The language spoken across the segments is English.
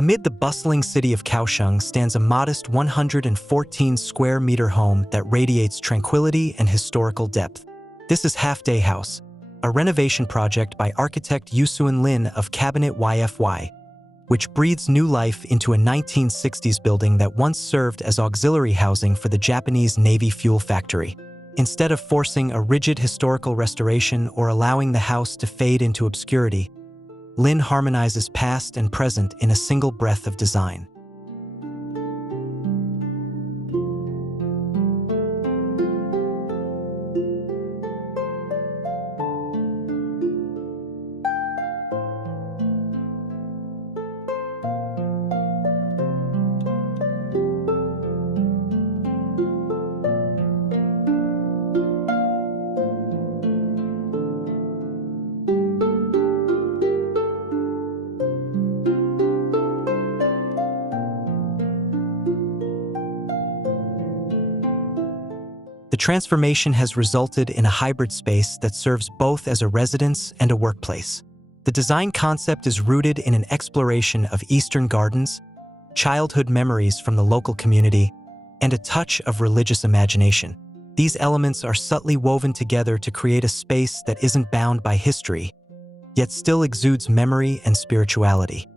Amid the bustling city of Kaohsiung stands a modest 114-square-meter home that radiates tranquility and historical depth. This is Half Day House, a renovation project by architect Yu-Hsuan Lin of Cabinet YFY, which breathes new life into a 1960s building that once served as auxiliary housing for the Japanese Navy fuel factory. Instead of forcing a rigid historical restoration or allowing the house to fade into obscurity, Lin harmonizes past and present in a single breath of design. The transformation has resulted in a hybrid space that serves both as a residence and a workplace. The design concept is rooted in an exploration of Eastern gardens, childhood memories from the local community, and a touch of religious imagination. These elements are subtly woven together to create a space that isn't bound by history, yet still exudes memory and spirituality.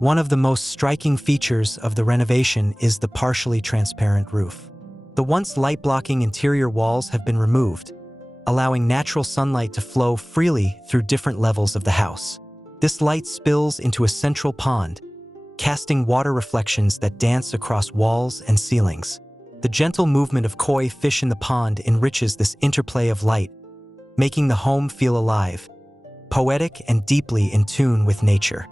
One of the most striking features of the renovation is the partially transparent roof. The once light-blocking interior walls have been removed, allowing natural sunlight to flow freely through different levels of the house. This light spills into a central pond, casting water reflections that dance across walls and ceilings. The gentle movement of koi fish in the pond enriches this interplay of light, making the home feel alive, poetic and deeply in tune with nature.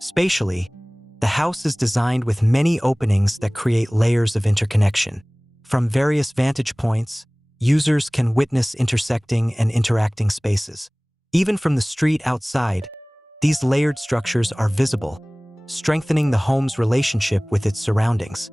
Spatially, the house is designed with many openings that create layers of interconnection. From various vantage points, users can witness intersecting and interacting spaces. Even from the street outside, these layered structures are visible, strengthening the home's relationship with its surroundings.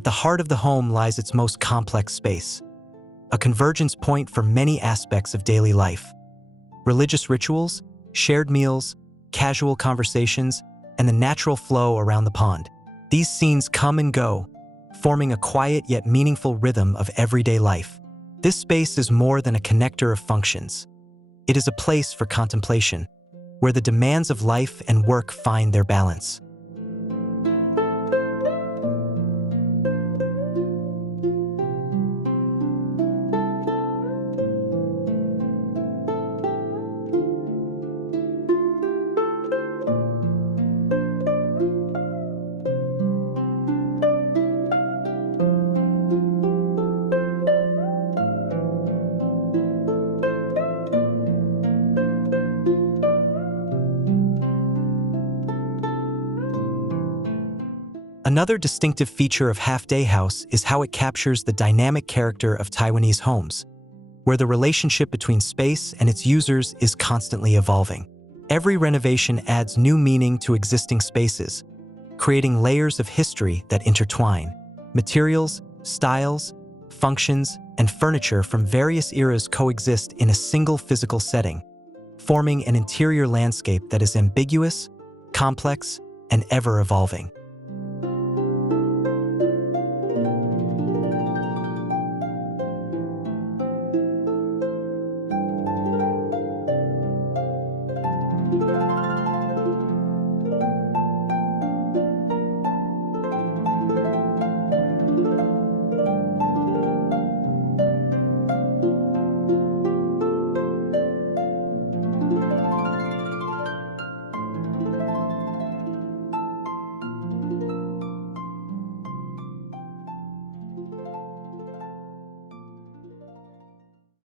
At the heart of the home lies its most complex space, a convergence point for many aspects of daily life. Religious rituals, shared meals, casual conversations, and the natural flow around the pond. These scenes come and go, forming a quiet yet meaningful rhythm of everyday life. This space is more than a connector of functions. It is a place for contemplation, where the demands of life and work find their balance. Another distinctive feature of Half-Day House is how it captures the dynamic character of Taiwanese homes, where the relationship between space and its users is constantly evolving. Every renovation adds new meaning to existing spaces, creating layers of history that intertwine. Materials, styles, functions, and furniture from various eras coexist in a single physical setting, forming an interior landscape that is ambiguous, complex, and ever-evolving.